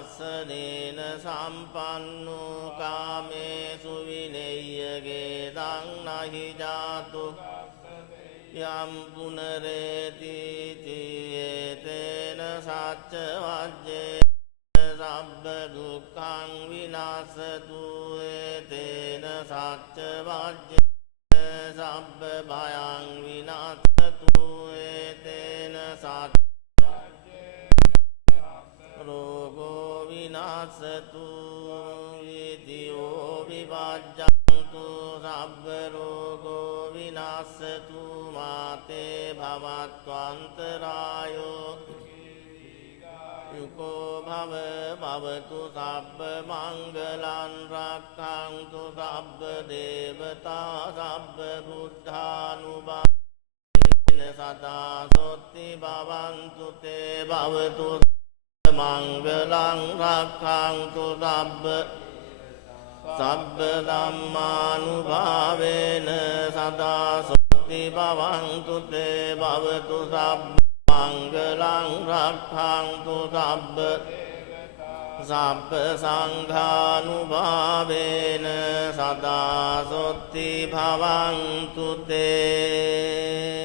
දස්සනේන සම්පන්නෝ කාමේසු විනෙය්‍යගේ දං නහි ජාතු යම් පුනරේති චේතේන සච්ච වජ්ජේ සබ්බ දුක්ඛං විනාශතු ඒතේන සච්ච වජ්ජේ සබ්බ භයං විනාශතු ඒතේන සච්ච රෝගෝ විනාශතු විදියෝ විභජ්ජන්තු සබ්බ රෝගෝ විනාශතු මාතේ භවත්වන්තරායෝ යුකෝ භව භවතු සබ්බ මංගලං රක්ඛන්තු සබ්බ දේවතා සබ්බ බුද්ධානුභාවේන සදා සොත්ති භවන්තු තේ භවතු මංගලං රක්ඛන්තු සබ්බ ධම්මානුභාවේන සදා සොත්ති භවන්තු තේ භවතු සබ්බ මංගලං රක්ඛන්තු සබ්බ සංඝානුභාවේන සදා සොත්ති භවන්තු තේ.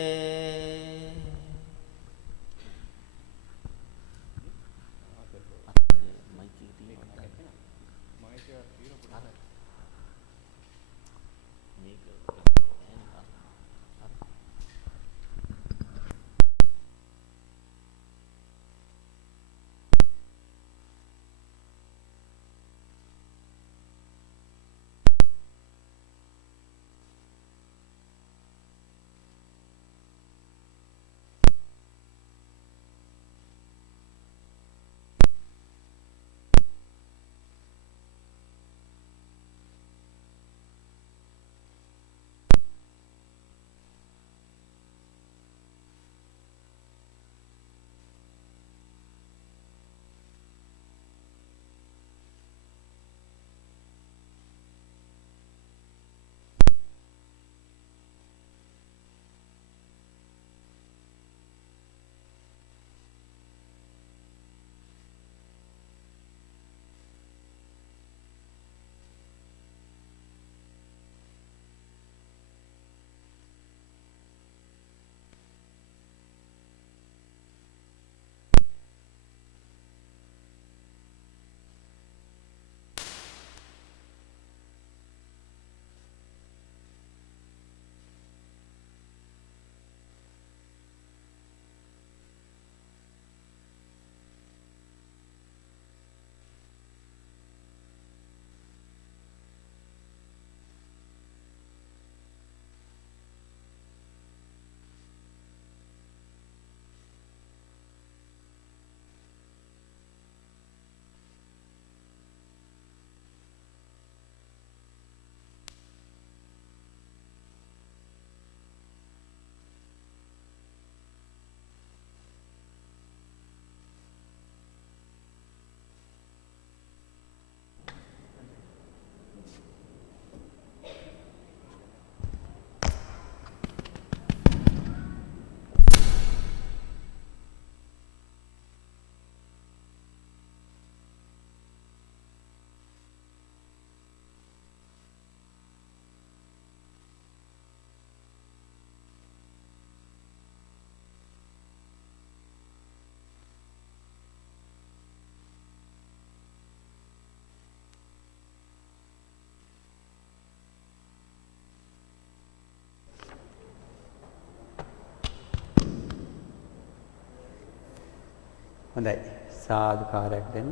හොඳයි සාදු කාර්යයක් දෙන්න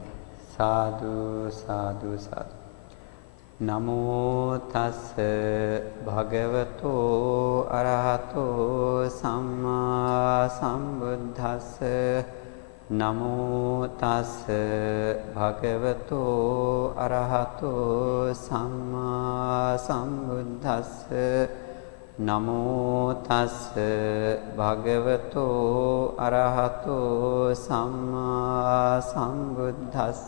සාදු සාදු සාදු නමෝ තස් භගවතෝ අරහතෝ සම්මා සම්බුද්දස්ස නමෝ තස් භගවතෝ අරහතෝ සම්මා සම්බුද්දස්ස නමෝ තස් භගවතෝ අරහතෝ සම්මා සම්බුද්දස්ස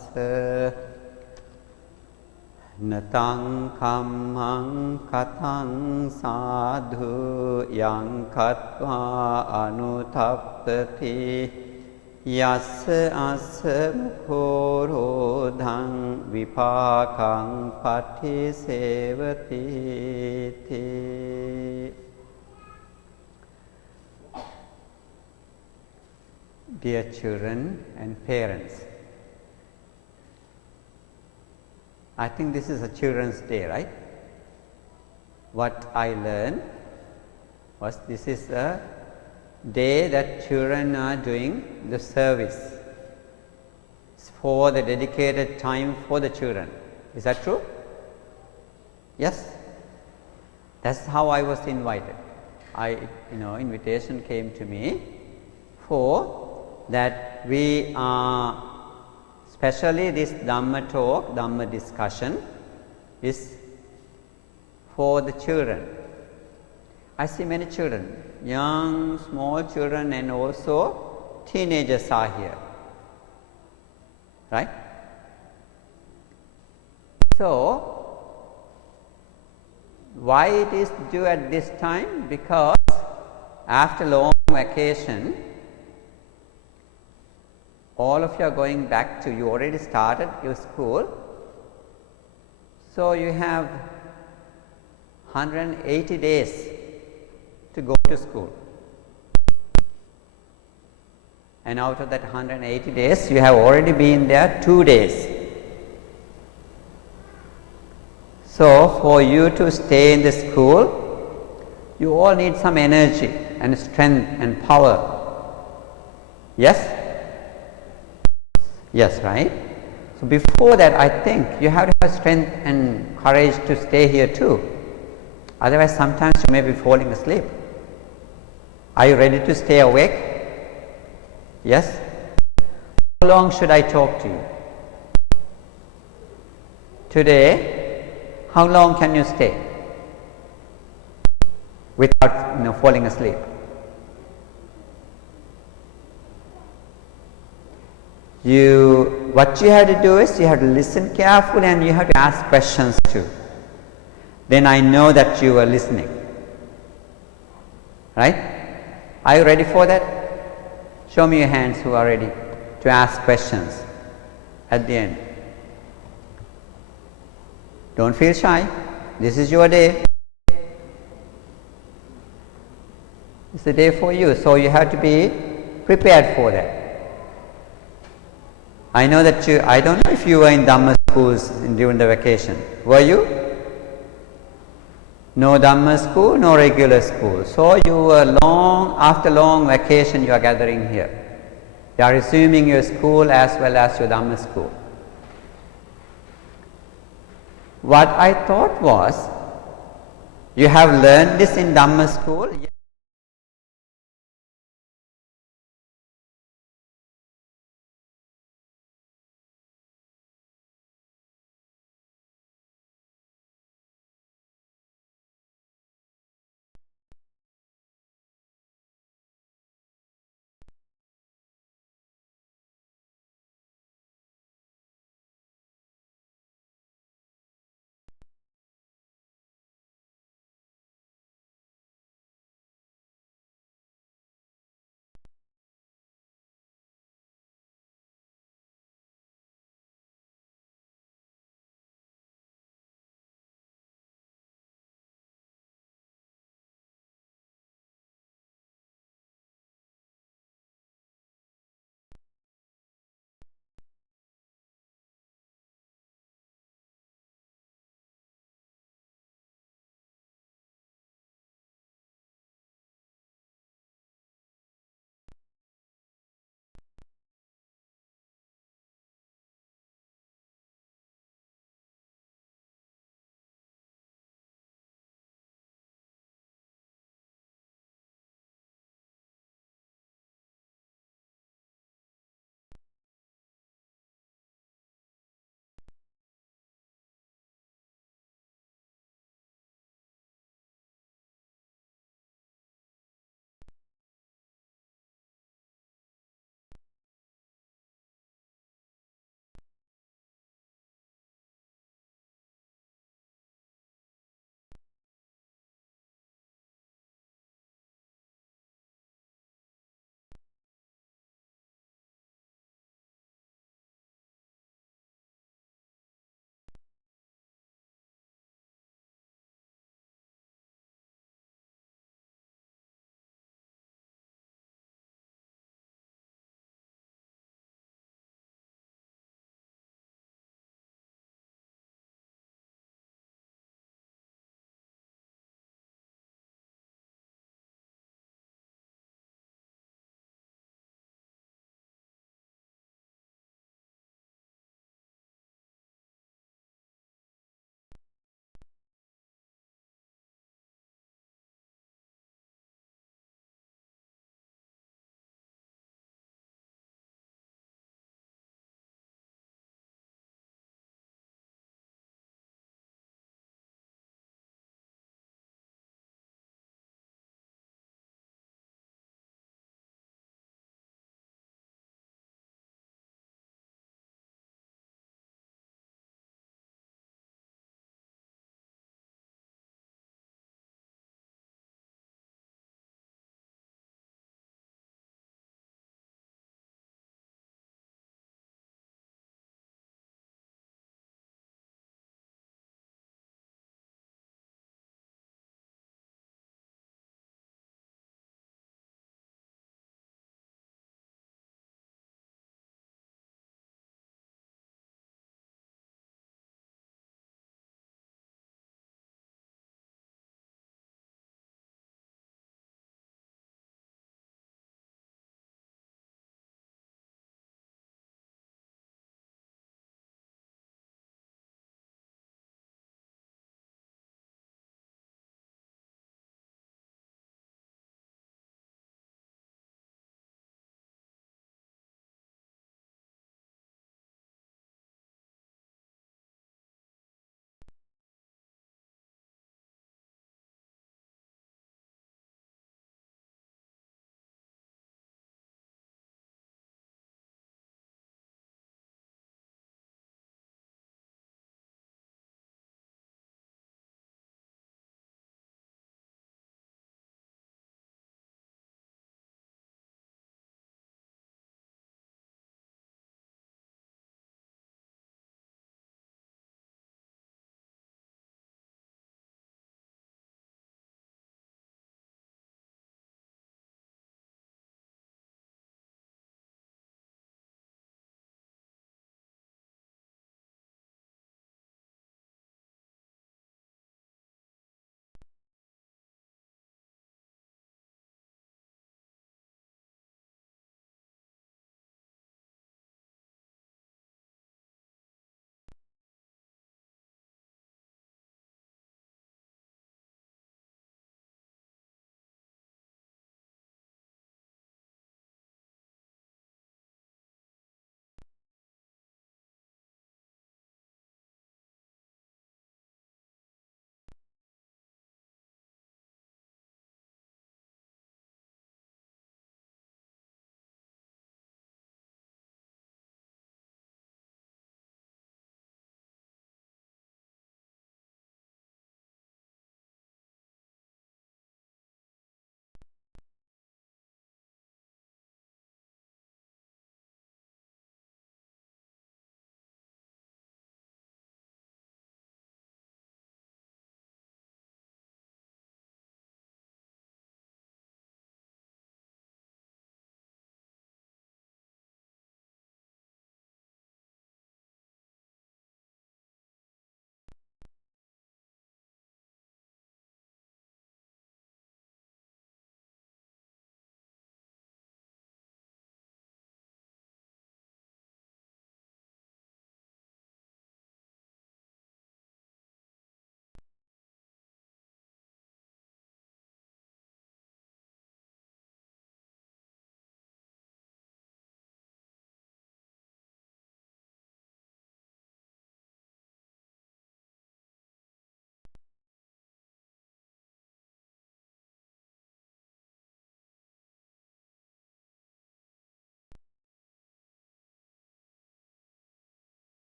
නතං කම්මං කතං සාධු යං කତ୍වා අනුතප්පති Yassa assa mukhorodhang vipakang pati sevati te. Dear children and parents, I think this is a Children's Day, right? What I learned was this is a day that children are doing the service. It's for the dedicated time for the children. Is that true? Yes? That's how I was invited. Invitation came to me for that we are, especially this Dhamma talk, Dhamma discussion is for the children. I see many children, young, small children and also teenagers are here. Right? So, why it is due at this time? Because after long vacation, all of you are going back to, you already started your school. So, you have 180 days to go to school. And out of that 180 days, you have already been there 2 days. So, for you to stay in the school, you all need some energy and strength and power. Yes? Yes, right? So, before that, I think you have to have strength and courage to stay here too. Otherwise, sometimes you may be falling asleep. Are you ready to stay awake? Yes? How long should I talk to you? Today, how long can you stay without falling asleep? What you have to do is you have to listen carefully and you have to ask questions too. Then I know that you are listening. Right? Are you ready for that? Show me your hands who are ready to ask questions at the end. Don't feel shy. This is your day. It's a day for you, so you have to be prepared for that. I know that I don't know if you were in Dhamma schools during the vacation. Were you? No Dhamma school, no regular school. So you were after long vacation you are gathering here. You are resuming your school as well as your Dhamma school. What I thought was, you have learned this in Dhamma school.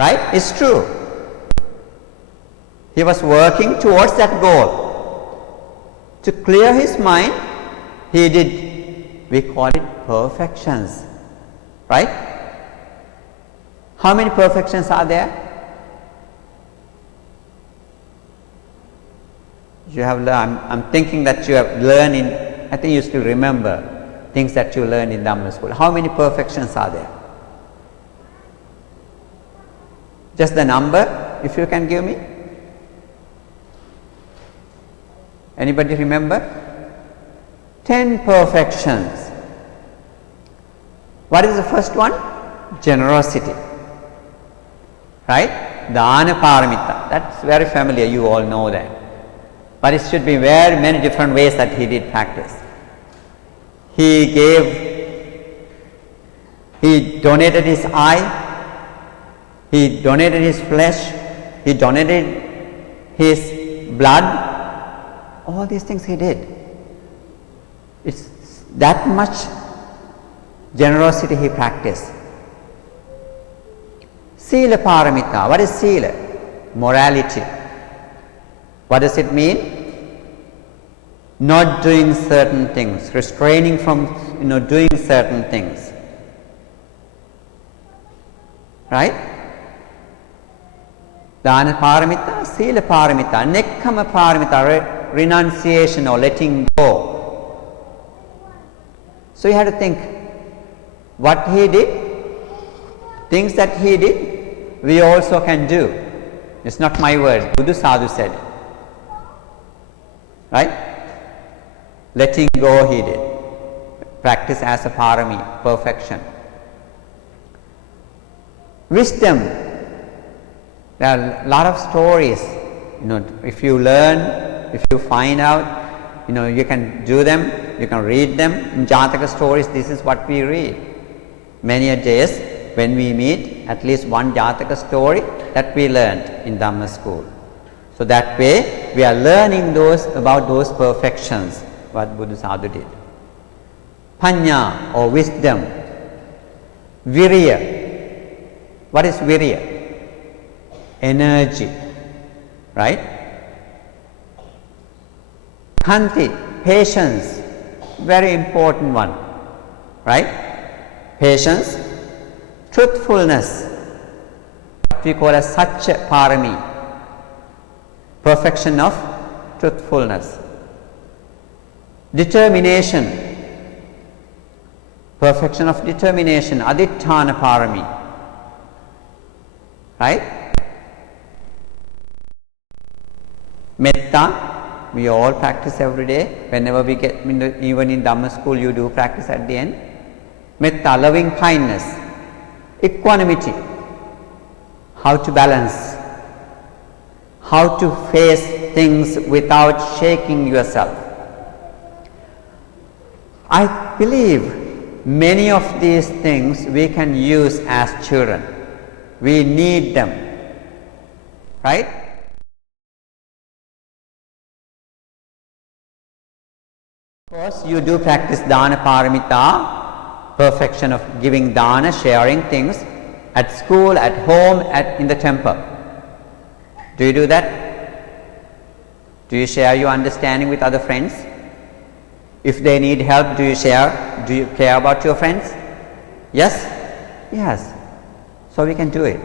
Right? It's true. He was working towards that goal. To clear his mind, he did, we call it perfections. Right? How many perfections are there? You have learned, I'm thinking that you have learned in, I think you still remember things that you learned in Dhamma school. How many perfections are there? Just the number, if you can give me. Anybody remember? 10 perfections. What is the first one? Generosity. Right? Dana paramita. That's very familiar, you all know that. But it should be very many different ways that he did practice. He donated his eye, he donated his flesh, he donated his blood. All these things he did. It's that much generosity he practiced. Sila paramita. What is sila? Morality. What does it mean? Not doing certain things, restraining from doing certain things. Right? Dana paramita, sila paramita, nekkama paramita, renunciation or letting go. So you have to think what he did, things that he did, we also can do. It's not my word, Buddha Sadhu said. Right? Letting go he did. Practice as a parami, perfection. Wisdom. There are a lot of stories. If you learn, if you find out, you can do them, you can read them. In Jataka stories, this is what we read. Many a days when we meet, at least one Jataka story that we learned in Dhamma school. So that way we are learning about those perfections, what Buddha Sadhu did. Panya or wisdom. Virya. What is virya? Energy. Right? Khanti, patience. Very important one. Right? Patience. Truthfulness. What we call as Satya Parami. Perfection of truthfulness. Determination. Perfection of determination. Aditthana parami. Right? Metta. We all practice every day. Whenever we get, even in Dhamma school, you do practice at the end. Metta, loving kindness. Equanimity. How to balance. How to face things without shaking yourself. I believe many of these things we can use as children. We need them. Right? Of course, you do practice dana paramita, perfection of giving dana, sharing things at school, at home, in the temple. Do you do that? Do you share your understanding with other friends? If they need help, do you share? Do you care about your friends? Yes? Yes. So we can do it.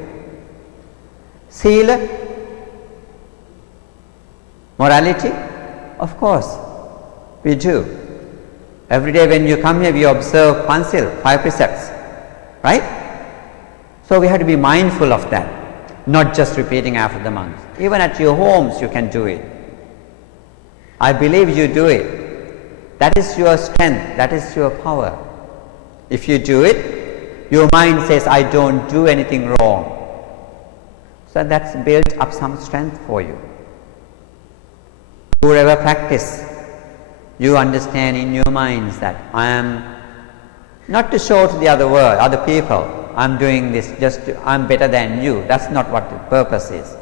Sila. Morality? Of course. We do. Every day when you come here, we observe Pansil, 5 precepts. Right? So we have to be mindful of that. Not just repeating after the monks. Even at your homes you can do it. I believe you do it. That is your strength, that is your power. If you do it, your mind says, I don't do anything wrong. So that's built up some strength for you. Whoever practice, you understand in your minds that I am not to show to the other world, other people, I'm doing this I'm better than you. That's not what the purpose is.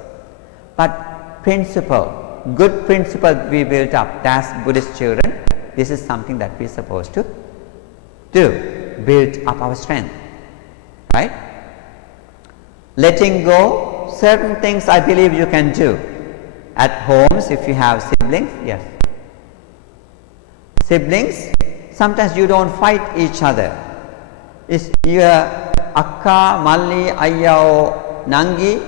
But principle, good principle we built up as Buddhist children, this is something that we're supposed to do, build up our strength. Right? letting go, certain things I believe you can do. At homes, if you have siblings, yes. Siblings, sometimes you don't fight each other. It's your akka, malli, ayya or nangi.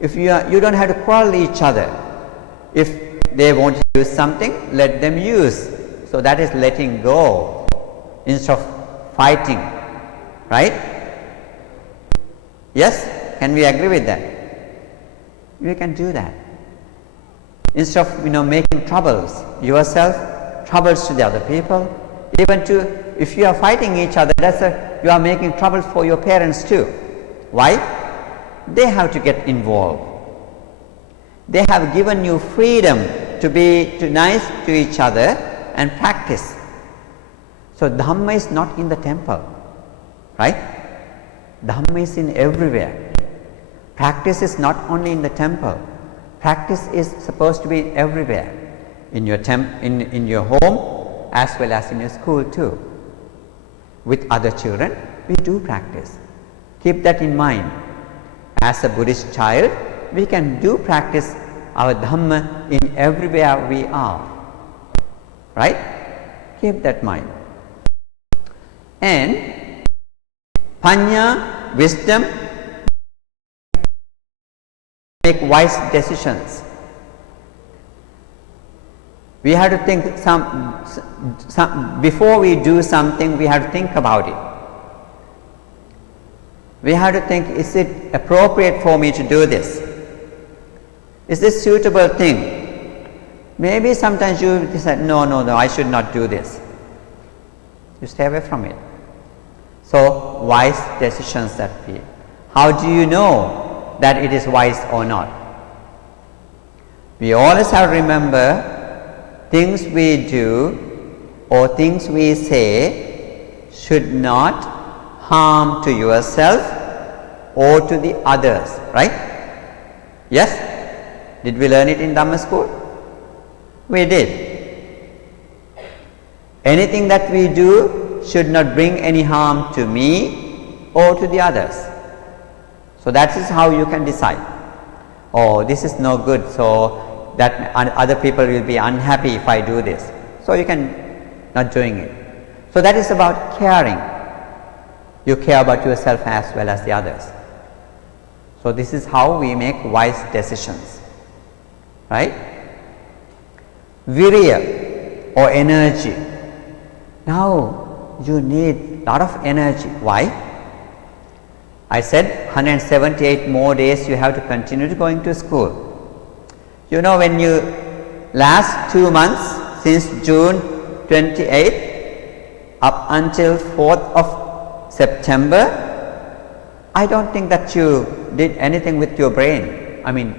If you don't have to quarrel each other. If they want to use something, let them use. So that is letting go instead of fighting, right? Yes? Can we agree with that? We can do that. Instead of making troubles yourself, troubles to the other people, even to if you are fighting each other, you are making troubles for your parents too. Why? They have to get involved. They have given you freedom to be nice to each other and practice. So Dhamma is not in the temple, right? Dhamma is in everywhere. Practice is not only in the temple. Practice is supposed to be everywhere. In your in your home as well as in your school too. With other children, we do practice. Keep that in mind. As a Buddhist child, we can do practice our Dhamma in everywhere we are. Right? Keep that in mind. And Panya, wisdom, make wise decisions. We have to think before we do something, we have to think about it. We have to think, is it appropriate for me to do this? Is this suitable thing? Maybe sometimes you decide, no, I should not do this. You stay away from it. So, wise decisions that we. How do you know that it is wise or not? We always have to remember, things we do or things we say should not harm to yourself or to the others, right? Yes? Did we learn it in Dhamma school? We did. Anything that we do should not bring any harm to me or to the others. So that is how you can decide. Oh, this is no good, so that other people will be unhappy if I do this. So you can not doing it. So that is about caring. You care about yourself as well as the others. So this is how we make wise decisions. Right? Virya or energy. Now you need a lot of energy. Why? I said 178 more days you have to continue to going to school. You know, when you last 2 months since June 28th up until 4th of September, I don't think that you did anything with your brain. I mean,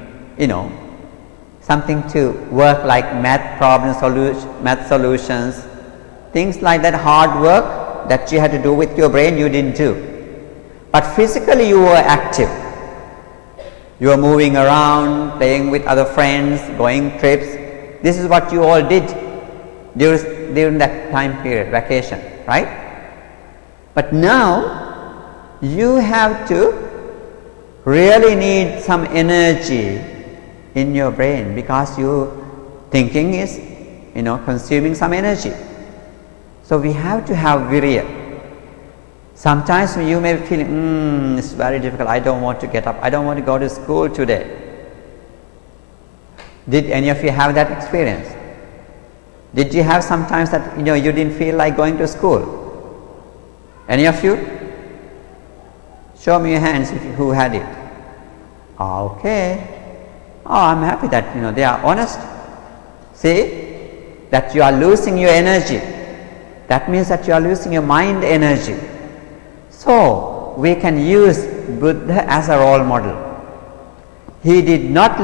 something to work like math solutions, things like that, hard work that you had to do with your brain, you didn't do. But physically you were active. You were moving around, playing with other friends, going trips. This is what you all did during that time period, vacation, right? But now you have to really need some energy in your brain because your thinking is, consuming some energy. So we have to have virya. Sometimes you may be feeling, it's very difficult, I don't want to get up, I don't want to go to school today. Did any of you have that experience? Did you have sometimes that you didn't feel like going to school? Any of you? Show me your hands who had it. Okay. Oh, I'm happy that they are honest. See that you are losing your energy. That means that you are losing your mind energy. So we can use Buddha as a role model. He did not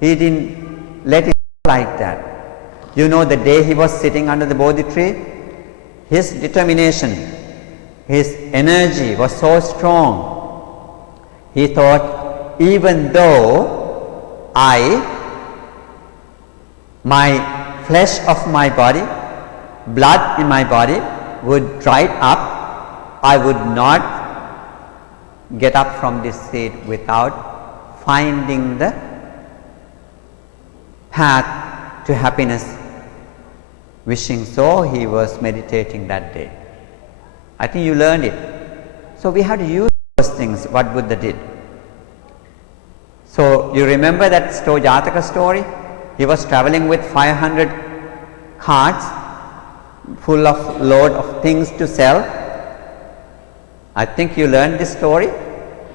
he didn't let it go like that. The day he was sitting under the Bodhi tree, his determination, his energy was so strong. He thought, even though my flesh of my body, blood in my body would dry up, I would not get up from this seat without finding the path to happiness, wishing so he was meditating that day. I think you learned it. So we have to use those things, what Buddha did. So you remember that Jataka story? He was traveling with 500 carts full of load of things to sell. I think you learned this story,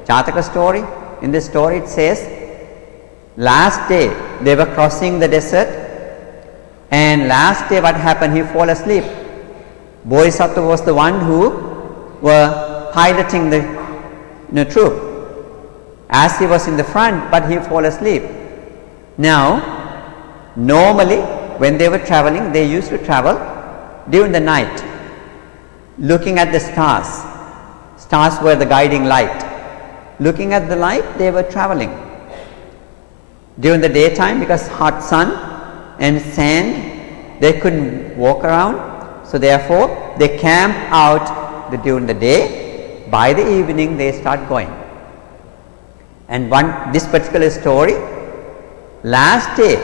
Jataka story. In this story it says, last day they were crossing the desert, and last day what happened? He fell asleep. Bodhisattva was the one who were piloting the troop, as he was in the front, but he fell asleep. Now, normally when they were traveling, they used to travel during the night, looking at the stars. Stars were the guiding light. Looking at the light, they were traveling. During the daytime, because hot sun and sand, they couldn't walk around. So therefore, they camp out during the day. By the evening, they start going. And this particular story, last day,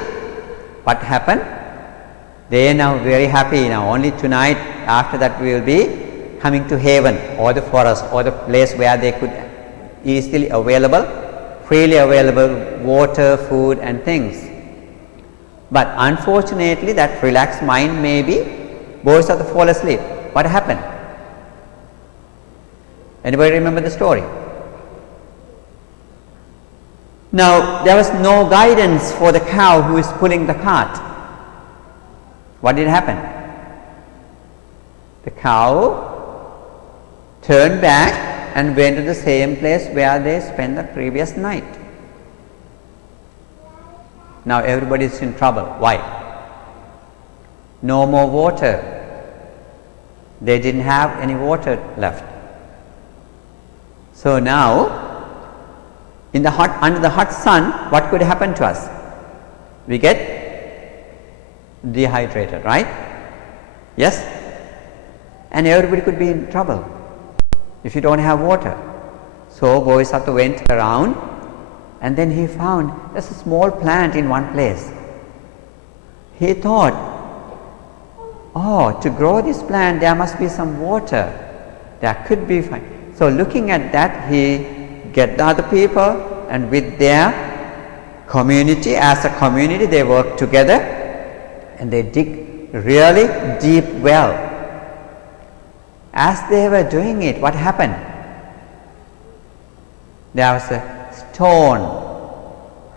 what happened? They are now very happy now. Only tonight, after that we will be coming to heaven or the forest or the place where they could easily available, freely available water, food and things. But unfortunately that relaxed mind maybe Bodhisattva fall asleep. What happened? Anybody remember the story? Now there was no guidance for the cow who is pulling the cart. What did happen? The cow turned back and went to the same place where they spent the previous night. Now everybody is in trouble. Why? No more water. They didn't have any water left. So now, under the hot sun, what could happen to us? We get dehydrated, right? Yes? And everybody could be in trouble if you don't have water. So Bodhisattva went around and then he found there's a small plant in one place. He thought, oh, to grow this plant there must be some water. There could be fine. So looking at that, he get the other people and with their community, as a community they work together and they dig really deep well. As they were doing it, what happened? There was a stone,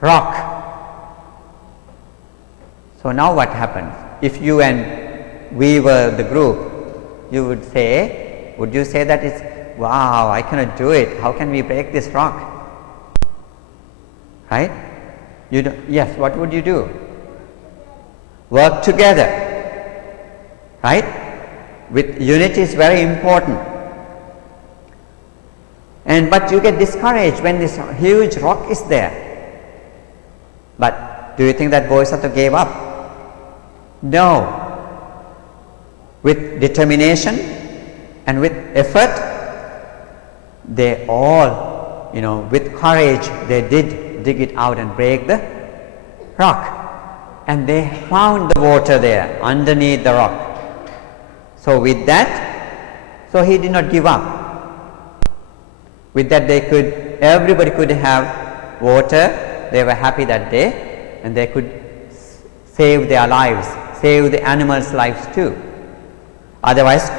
rock. So now what happened? If you and we were the group, would you say that it's, wow, I cannot do it. How can we break this rock? Right? Yes, what would you do? Work together. Right? With unity is very important. But you get discouraged when this huge rock is there. But do you think that Bodhisattva gave up? No. With determination and with effort, they all, with courage, they did dig it out and break the rock. And they found the water there underneath the rock. So with that, so he did not give up. With that everybody could have water. They were happy that day and they could save their lives, save the animals' lives too. Otherwise,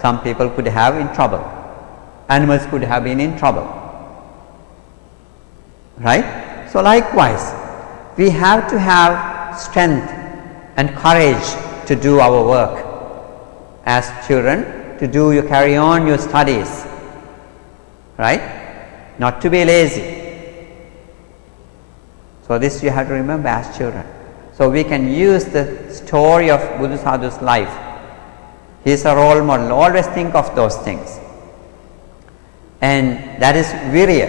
some people could have in trouble. Animals could have been in trouble. Right? So likewise, we have to have strength and courage to do our work. As children, to carry on your studies. Right? Not to be lazy. So this you have to remember as children. So we can use the story of Buddha Sadhu's life. He is a role model. Always think of those things. And that is virya.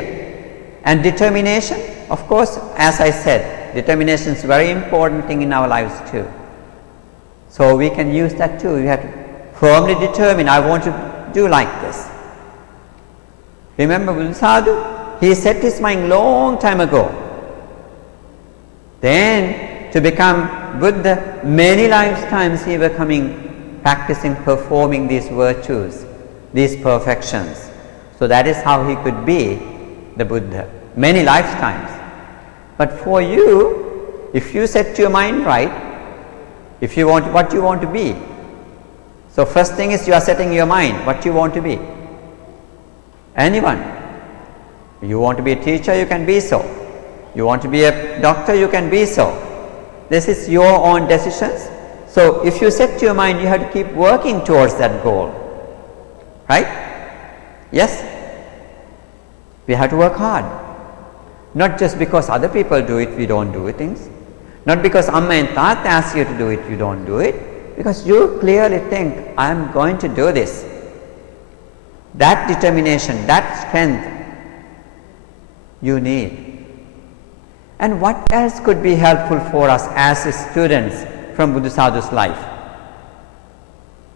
And determination, of course, as I said, determination is a very important thing in our lives too. So we can use that too. We have to firmly determine, I want to do like this. Remember Buddha Sadhu? He set his mind long time ago. Then to become Buddha, many lifetimes he was coming, practicing, performing these virtues, these perfections. So that is how he could be the Buddha, many lifetimes. But for you, if you set your mind right, if you want what you want to be. So first thing is you are setting your mind, what you want to be. Anyone. You want to be a teacher, you can be so. You want to be a doctor, you can be so. This is your own decisions. So if you set your mind, you have to keep working towards that goal. Right? Yes? We have to work hard. Not just because other people do it, we don't do things. Not because Amma and Tata ask you to do it, you don't do it. Because you clearly think, I am going to do this. That determination, that strength you need. And what else could be helpful for us as students from Buddha Sadhu's life?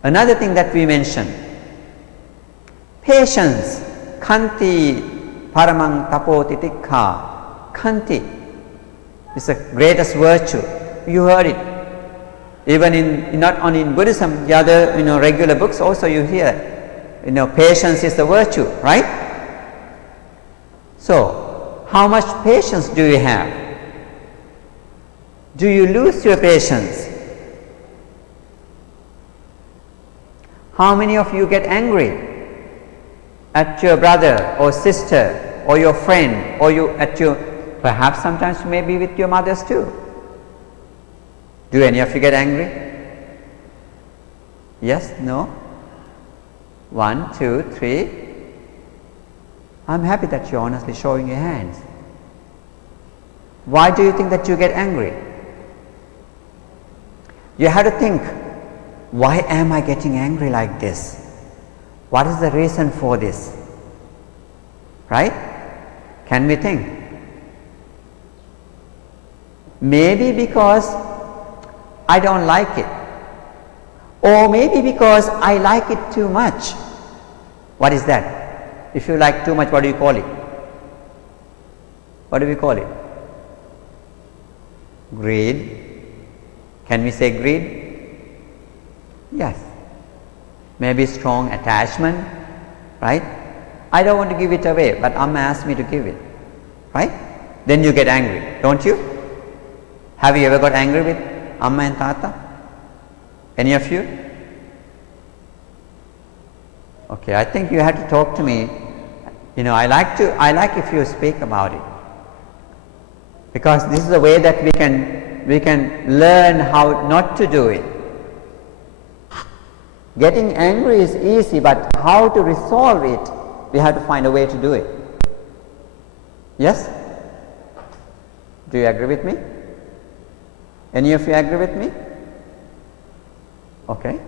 Another thing that we mentioned, patience, khanti paramang tapo titikha. Khanti is the greatest virtue. You heard it. Even in not only in Buddhism, the other regular books also you hear. Patience is the virtue, right? So, how much patience do you have? Do you lose your patience? How many of you get angry at your brother or sister or your friend or perhaps sometimes maybe with your mothers too? Do any of you get angry? Yes? No? 1, 2, 3. I'm happy that you're honestly showing your hands. Why do you think that you get angry? You have to think, why am I getting angry like this? What is the reason for this? Right? Can we think? Maybe because I don't like it. Or maybe because I like it too much. What is that? If you like too much, what do you call it? What do we call it? Greed. Can we say greed? Yes. Maybe strong attachment, right? I don't want to give it away, but Amma asked me to give it, right? Then you get angry, don't you? Have you ever got angry with Amma and Tata? Any of you? Okay, I think you had to talk to me. I like if you speak about it, because this is the way that we can learn how not to do it. Getting angry is easy, but how to resolve it, we have to find a way to do it. Yes? Do you agree with me? Any of you agree with me? Okay.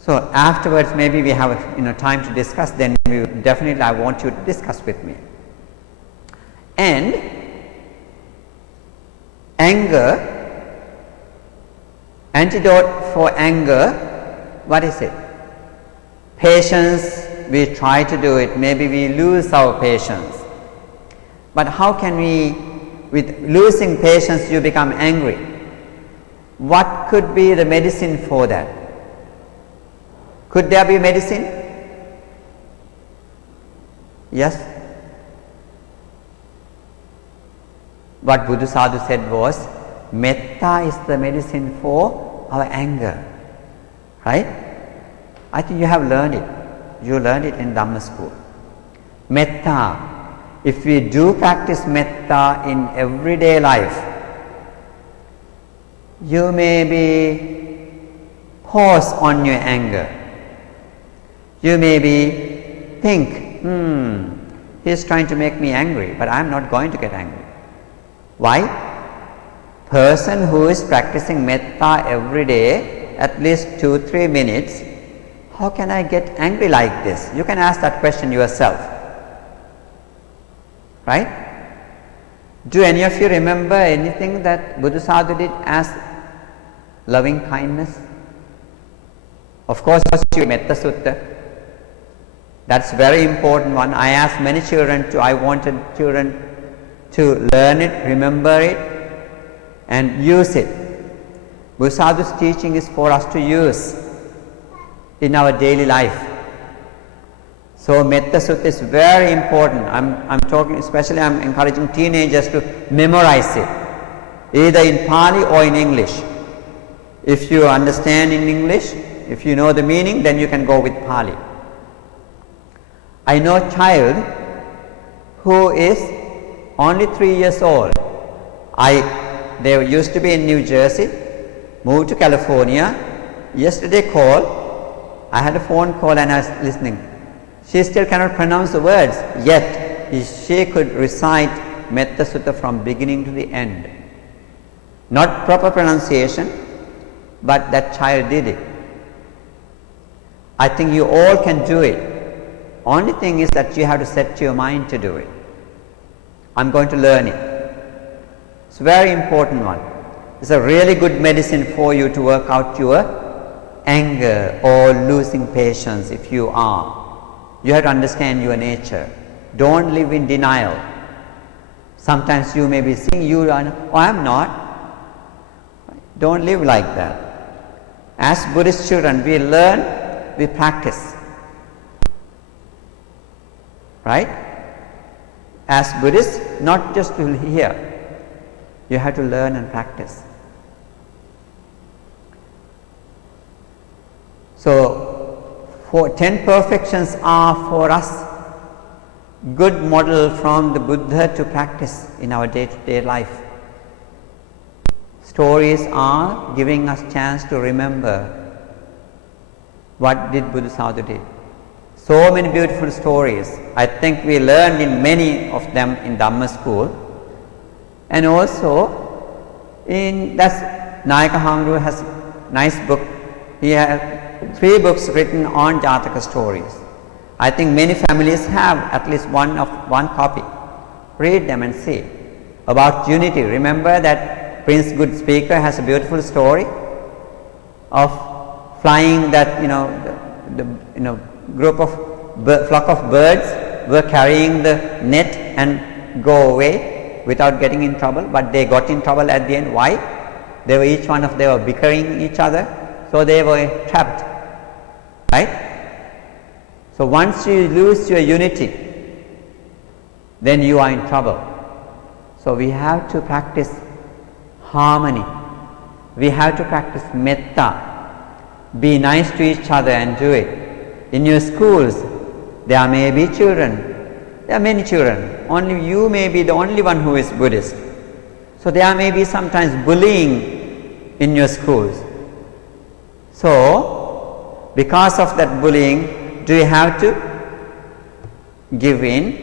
So afterwards, maybe we have time to discuss. Then definitely I want you to discuss with me. And anger, antidote for anger, what is it? Patience, we try to do it. Maybe we lose our patience. But how can we, with losing patience, you become angry? What could be the medicine for that? Could there be medicine? Yes? What Buddha Sadhu said was, metta is the medicine for our anger. Right? I think you have learned it. You learned it in Dhamma school. Metta. If we do practice metta in everyday life, you may be pause on your anger. You may be think, he's trying to make me angry, but I'm not going to get angry. Why? Person who is practicing metta every day, at least 2-3 minutes, how can I get angry like this? You can ask that question yourself. Right? Do any of you remember anything that Buddha Sadhu did as loving kindness? Of course, you Metta Sutta. That's very important one. I asked many children I wanted children to learn it, remember it, and use it. Buddha's teaching is for us to use in our daily life. So Metta Sutta is very important. I'm talking, especially I'm encouraging teenagers to memorize it, either in Pali or in English. If you understand in English, if you know the meaning, then you can go with Pali. I know a child who is only 3 years old. They used to be in New Jersey, moved to California. Yesterday called, I had a phone call and I was listening. She still cannot pronounce the words, yet she could recite Metta Sutta from beginning to the end. Not proper pronunciation, but that child did it. I think you all can do it. Only thing is that you have to set your mind to do it. I'm going to learn it. It's a very important one. It's a really good medicine for you to work out your anger or losing patience if you are. You have to understand your nature. Don't live in denial. Sometimes you may be saying, I'm not. Don't live like that. As Buddhist children, we learn, we practice. Right? As Buddhists, not just to hear. You have to learn and practice. So, 10 perfections are for us good model from the Buddha to practice in our day-to-day life. Stories are giving us chance to remember what did Buddha did. So many beautiful stories. I think we learned in many of them in Dhamma school. And also, Nayaka Hamru has a nice book. He has 3 books written on Jataka stories. I think many families have at least one copy. Read them and see. About unity, remember that Prince Good Speaker has a beautiful story of flying that, flock of birds were carrying the net and go away without getting in trouble, but they got in trouble at the end. Why? They were bickering each other, so they were trapped. Right? So once you lose your unity, then you are in trouble. So we have to practice harmony. We have to practice metta. Be nice to each other and do it. In your schools, there may be children. There are many children. Only you may be the only one who is Buddhist. So there may be sometimes bullying in your schools. So, because of that bullying, do you have to give in?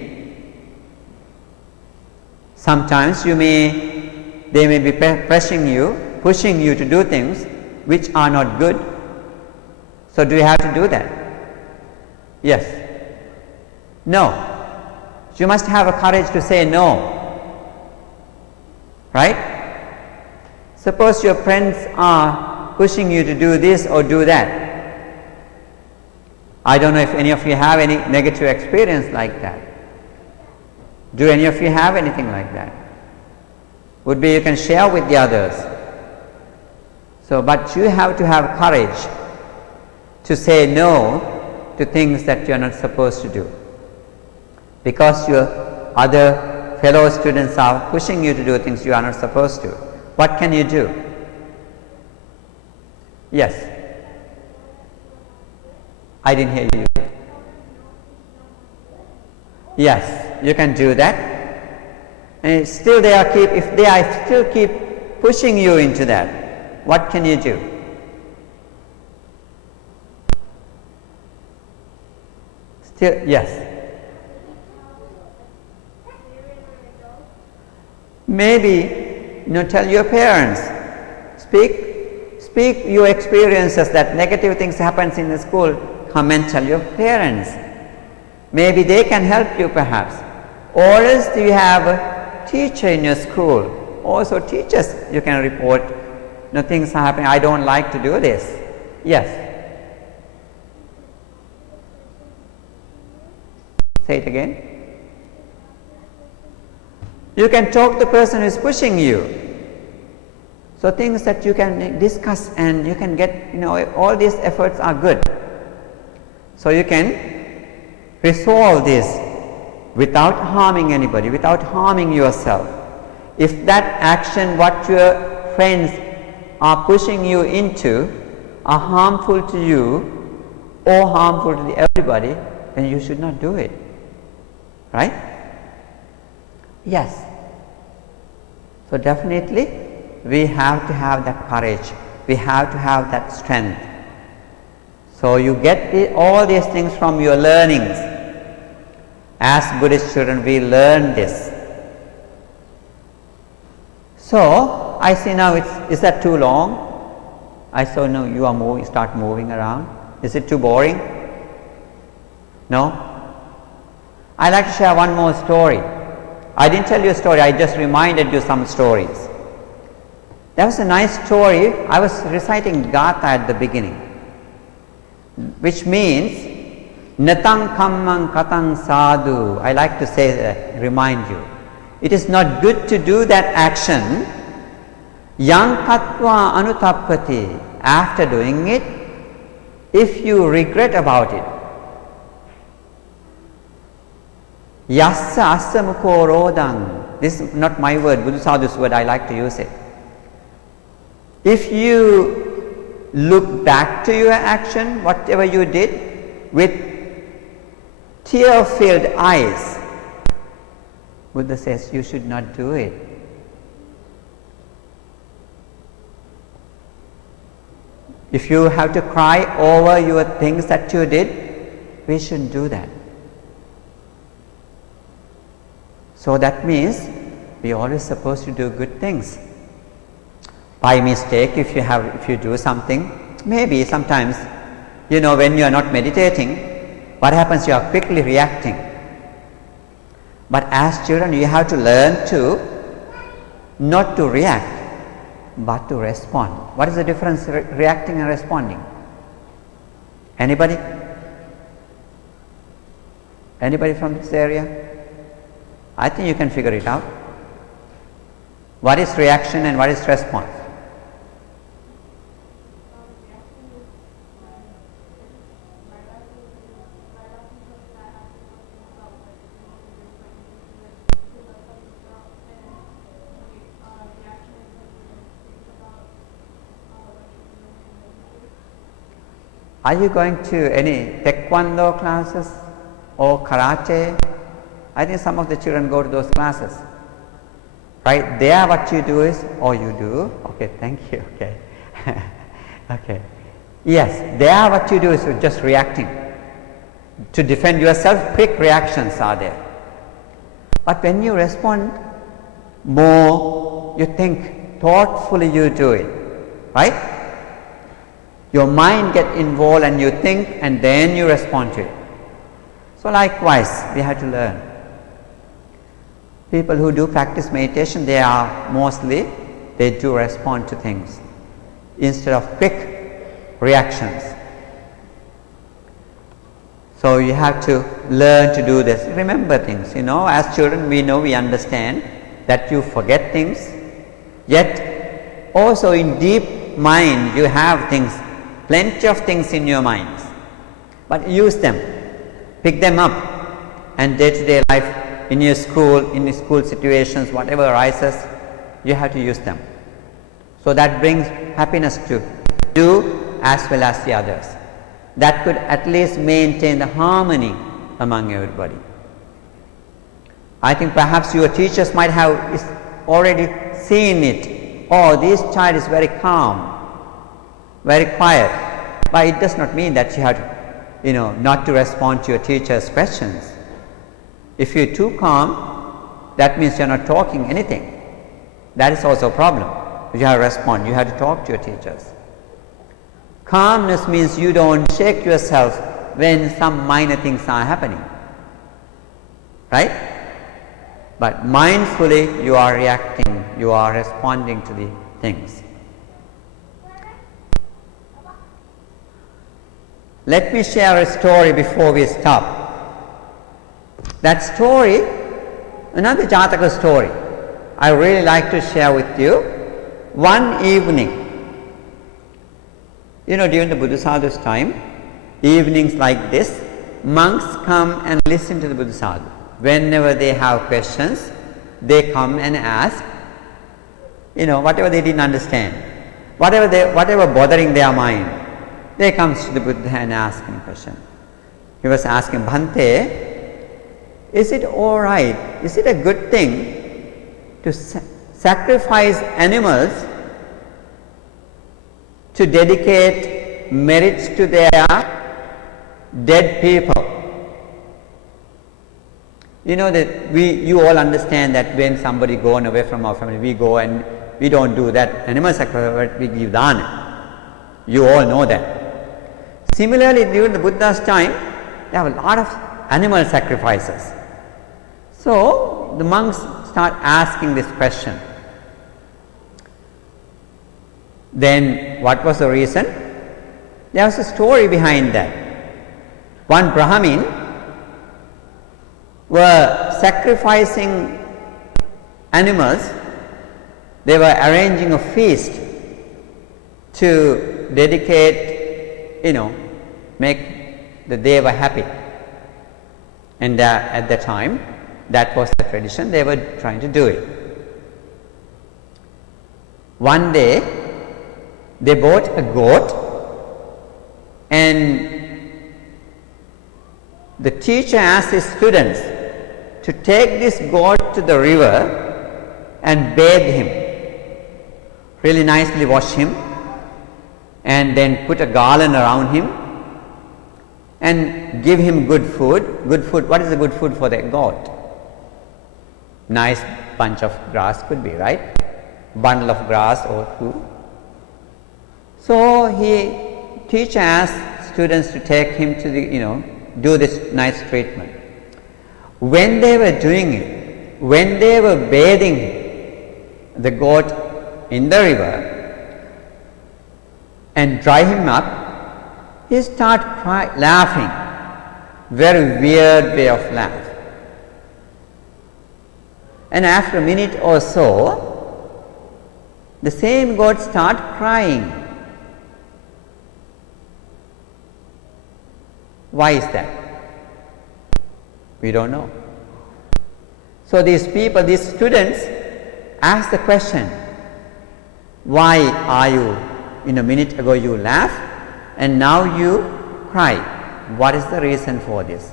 Sometimes they may be pushing you to do things which are not good. So do you have to do that? Yes. No. You must have a courage to say no. Right? Suppose your friends are pushing you to do this or do that. I don't know if any of you have any negative experience like that. Do any of you have anything like that? Would be you can share with the others. So, but you have to have courage to say no to things that you are not supposed to do. Because your other fellow students are pushing you to do things you are not supposed to. What can you do? Yes. I didn't hear you. Yes, you can do that. And still if they are still keep pushing you into that, what can you do? Still, yes. Maybe, tell your parents, speak your experiences that negative things happens in the school, come and tell your parents. Maybe they can help you perhaps. Or else do you have a teacher in your school? Also teachers, you can report, things are happening, I don't like to do this. Yes. Say it again. You can talk to the person who is pushing you. So things that you can discuss and you can get, all these efforts are good. So you can resolve this without harming anybody, without harming yourself. If that action, what your friends are pushing you into, are harmful to you or harmful to everybody, then you should not do it. Right? Yes. So definitely we have to have that courage. We have to have that strength. So you get all these things from your learnings. As Buddhist children, we learn this. So I see now, is that too long? I saw no, you are moving, start moving around. Is it too boring? No? I'd like to share one more story. I didn't tell you a story, I just reminded you some stories. That was a nice story. I was reciting Gatha at the beginning, which means Natang kammang katang sadhu. I like to say, remind you. It is not good to do that action. Yang katva anutappati. After doing it, if you regret about it. Yassa assa mukho rodang. This is not my word, Buddha Sadhu's word, I like to use it. If you look back to your action, whatever you did, with tear-filled eyes, Buddha says you should not do it. If you have to cry over your things that you did, we shouldn't do that. So that means we are always supposed to do good things. By mistake, if you do something, maybe sometimes, when you are not meditating, what happens? You are quickly reacting. But as children, you have to learn to not to react, but to respond. What is the difference reacting and responding? Anybody? Anybody from this area? I think you can figure it out. What is reaction and what is response? Are you going to any taekwondo classes or karate? I think some of the children go to those classes. Right? There what you do is, you do? Okay, thank you, okay. Okay. Yes, there what you do is you're just reacting. To defend yourself, quick reactions are there. But when you respond more, you think, thoughtfully you do it. Right? Your mind gets involved and you think and then you respond to it. So likewise, we have to learn. People who do practice meditation, they do respond to things instead of quick reactions. So you have to learn to do this. Remember things, as children we understand that you forget things, yet also in deep mind you have things, plenty of things in your minds, but use them, pick them up, and day-to-day life, in your school, in school situations, whatever arises, you have to use them. So that brings happiness to you as well as the others. That could at least maintain the harmony among everybody. I think perhaps your teachers might have already seen it. Oh, this child is very calm, very quiet. But it does not mean that you have to, not to respond to your teacher's questions. If you're too calm, that means you're not talking anything. That is also a problem. You have to respond, you have to talk to your teachers. Calmness means you don't shake yourself when some minor things are happening. Right? But mindfully you are reacting, you are responding to the things. Let me share a story before we stop. That story, another Jataka story, I really like to share with you. One evening, during the Buddha Sadhu's time, evenings like this, monks come and listen to the Buddha Sadhu. Whenever they have questions, they come and ask, whatever they didn't understand, whatever bothering their mind, they come to the Buddha and ask him a question. He was asking, Bhante, is it all right, is it a good thing to sacrifice animals to dedicate merits to their dead people? You all understand that when somebody gone away from our family, we go and we don't do that animal sacrifice, we give dana. You all know that. Similarly, during the Buddha's time, there were a lot of animal sacrifices. So the monks start asking this question. Then what was the reason? There was a story behind that. One Brahmin were sacrificing animals. They were arranging a feast to dedicate, make the deva happy. And at the time, that was the tradition, they were trying to do it. One day, they bought a goat, and the teacher asked his students to take this goat to the river and bathe him, really nicely wash him, and then put a garland around him and give him good food. Good food, what is the good food for the goat? Nice bunch of grass could be, right? Bundle of grass or two. So teacher asked students to take him to do this nice treatment. When they were doing it, when they were bathing the goat in the river and dry him up, he started laughing. Very weird way of laugh. And after a minute or so, the same goat started crying. Why is that? We don't know. So these people, these students, ask the question, why are you, a minute ago you laughed and now you cry? What is the reason for this?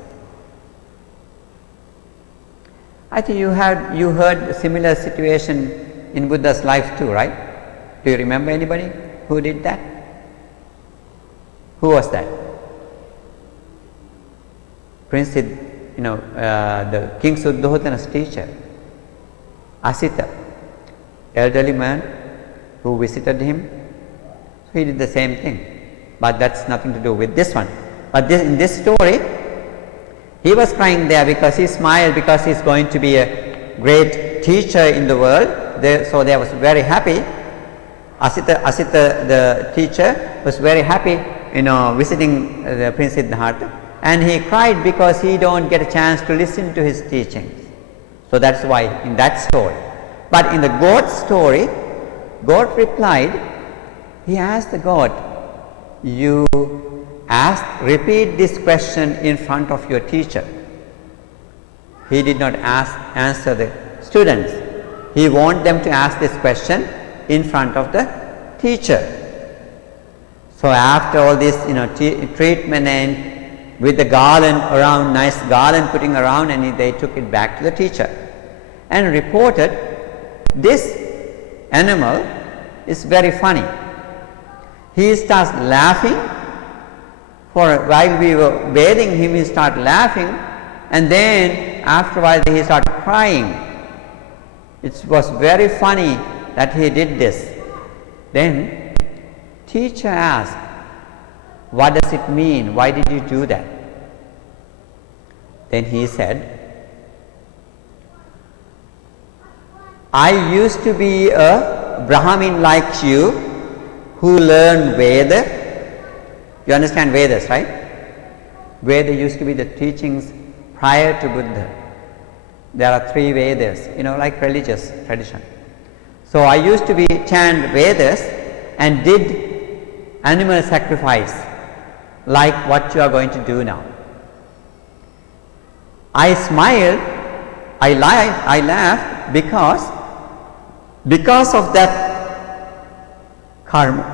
I think you heard a similar situation in Buddha's life too, right? Do you remember anybody who did that? Who was that? Prince, the King Suddhodana's teacher, Asita, elderly man who visited him. So he did the same thing, but that's nothing to do with this one. But in this story, he was crying there because he smiled because he's going to be a great teacher in the world. So they was very happy. Asita, the teacher, was very happy, visiting the Prince Siddhartha. And he cried because he don't get a chance to listen to his teachings. So that's why in that story. But in the goat story, goat replied, he asked the goat, you repeat this question in front of your teacher. He did not answer the students. He wanted them to ask this question in front of the teacher. So after all this, treatment and with the garland around, nice garland putting around, and they took it back to the teacher and reported, this animal is very funny. He starts laughing. While we were bathing him, he started laughing, and then after a while he started crying. It was very funny that he did this. Then teacher asked, what does it mean? Why did you do that? Then he said, I used to be a Brahmin like you who learned Veda. You understand Vedas, right? Veda used to be the teachings prior to Buddha. There are 3 Vedas, like religious tradition. So I used to chant Vedas and did animal sacrifice like what you are going to do now. I smiled, I laughed because of that karma,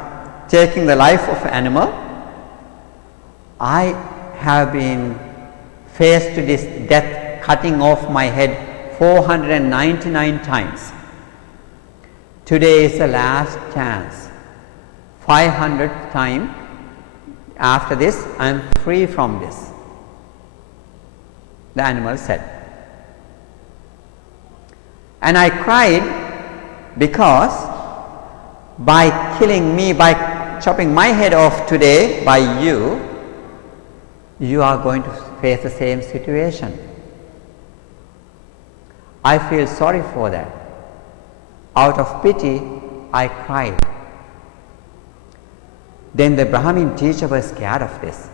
taking the life of an animal. I have been faced to this death, cutting off my head 499 times. Today is the last chance, 500th time. After this, I am free from this, the animal said. And I cried because by killing me, by chopping my head off today by you, you are going to face the same situation. I feel sorry for that. Out of pity, I cried. Then the Brahmin teacher was scared of this.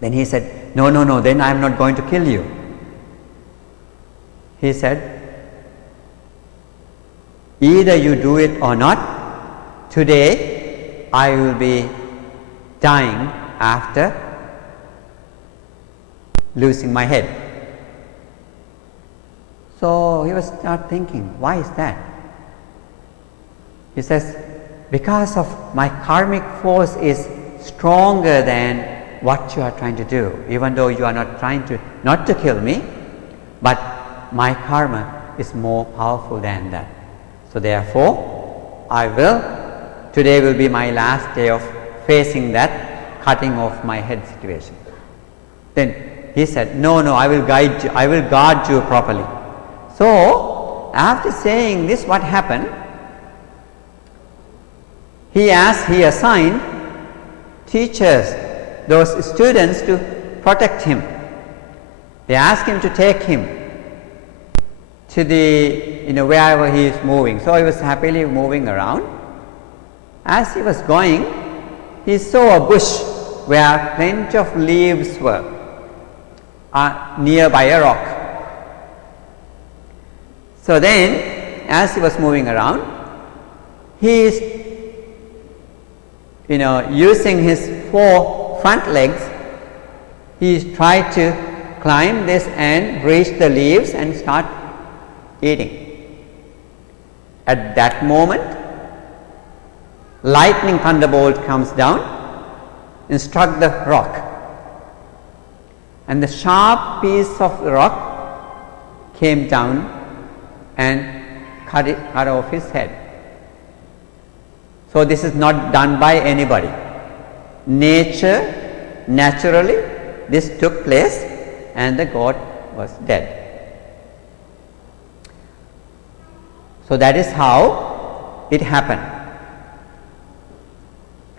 Then he said, no, then I am not going to kill you. He said, either you do it or not, today I will be dying after losing my head. So he was start thinking, why is that? He says, because of my karmic force is stronger than what you are trying to do. Even though you are not trying not to kill me, but my karma is more powerful than that. So therefore, today will be my last day of facing that cutting off my head situation. Then he said, no, I will guide you, I will guard you properly. So, after saying this, what happened? He assigned teachers, those students, to protect him. They asked him to take him to the, wherever he is moving. So he was happily moving around. As he was going, he saw a bush where plenty of leaves were nearby a rock. So then, as he was moving around, he is, using his 4 front legs, he tried to climb this and reach the leaves and start eating. At that moment, lightning thunderbolt comes down and struck the rock. And the sharp piece of rock came down and cut off his head. So this is not done by anybody. Naturally, this took place and the god was dead. So that is how it happened.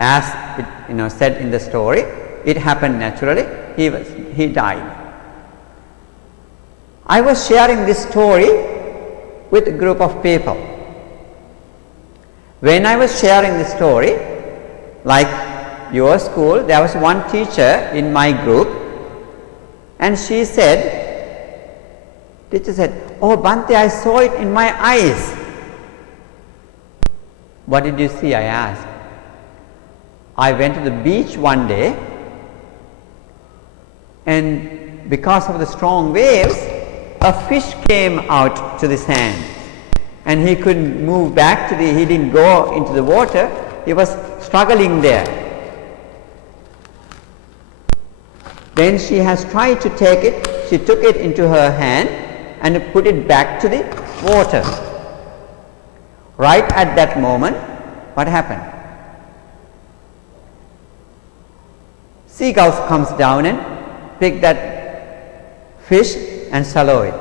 As it said in the story, it happened naturally. He died. I was sharing this story with a group of people. When I was sharing this story, like your school, there was one teacher in my group, and teacher said, oh Bhante, I saw it in my eyes. What did you see? I asked. I went to the beach one day, and because of the strong waves, a fish came out to the sand, and he couldn't move back he didn't go into the water, he was struggling there. Then she has tried to take it, she took it into her hand and put it back to the water. Right at that moment, what happened? Seagull comes down and pick that fish and swallow it.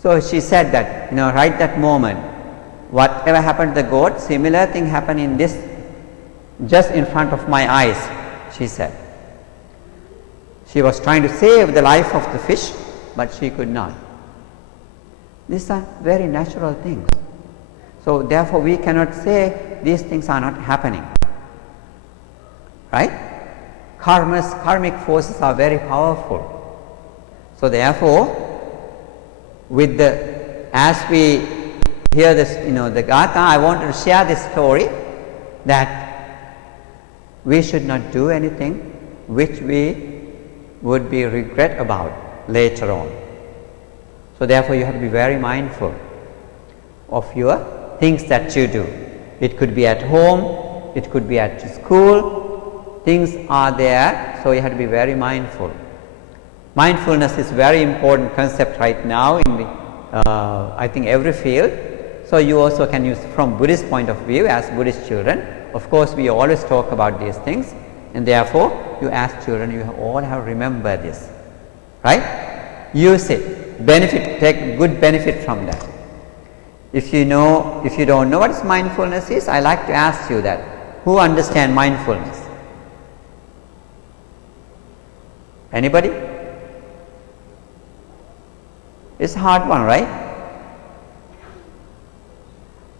So she said that, right that moment, whatever happened to the goat, similar thing happened in this, just in front of my eyes, she said. She was trying to save the life of the fish, but she could not. These are very natural things. So therefore we cannot say these things are not happening. Right? karmic forces are very powerful. So therefore, as we hear this, the Gatha, I wanted to share this story that we should not do anything which we would be regret about later on. So therefore, you have to be very mindful of your things that you do. It could be at home, it could be at school, things are there, so you have to be very mindful. Mindfulness is very important concept right now in I think every field. So you also can use from Buddhist point of view as Buddhist children. Of course, we always talk about these things, and therefore you as children, you all have to remember this, right? Use it, take good benefit from that. If you don't know what mindfulness is, I like to ask you that. Who understand mindfulness? Anybody? It's a hard one, right?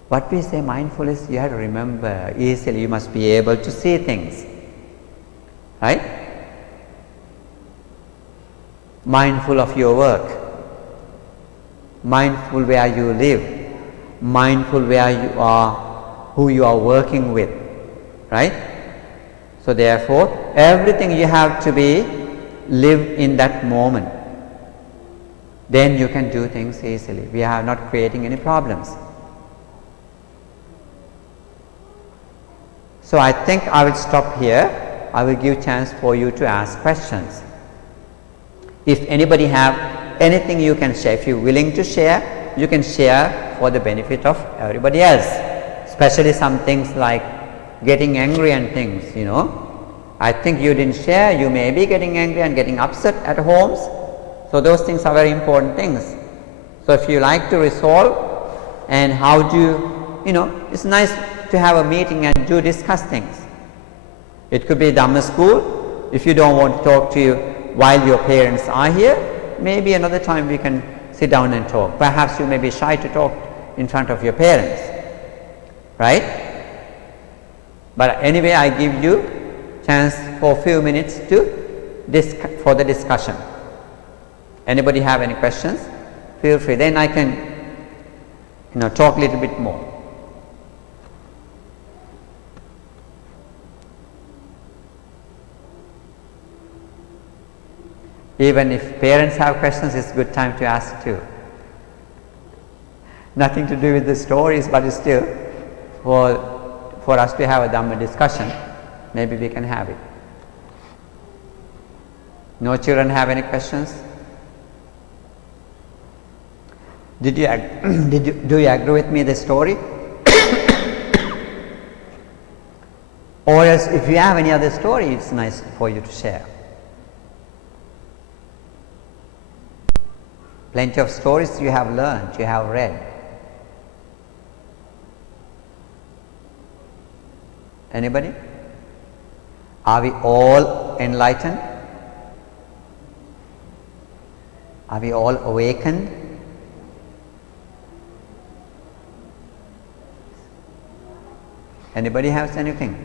What we say mindfulness, you have to remember easily, you must be able to see things, right? Mindful of your work, mindful where you live, mindful where you are, who you are working with, right? So therefore, everything you have to live in that moment. Then you can do things easily. We are not creating any problems. So I think I will stop here. I will give chance for you to ask questions. If anybody have anything you can share, if you're willing to share, you can share for the benefit of everybody else. Especially some things like getting angry and things, I think you didn't share, you may be getting angry and getting upset at homes. So those things are very important things. So if you like to resolve and how do it's nice to have a meeting and discuss things. It could be Dhamma school. If you don't want to talk to you while your parents are here, maybe another time we can sit down and talk. Perhaps you may be shy to talk in front of your parents, right? But anyway, I give you chance for a few minutes for the discussion. Anybody have any questions? Feel free. Then I can, talk a little bit more. Even if parents have questions, it's a good time to ask too. Nothing to do with the stories, but still, for us to have a Dhamma discussion, maybe we can have it. No children have any questions? Do you agree with me the story? Or else if you have any other story, it's nice for you to share. Plenty of stories you have learned, you have read. Anybody? Are we all enlightened? Are we all awakened? Anybody has anything?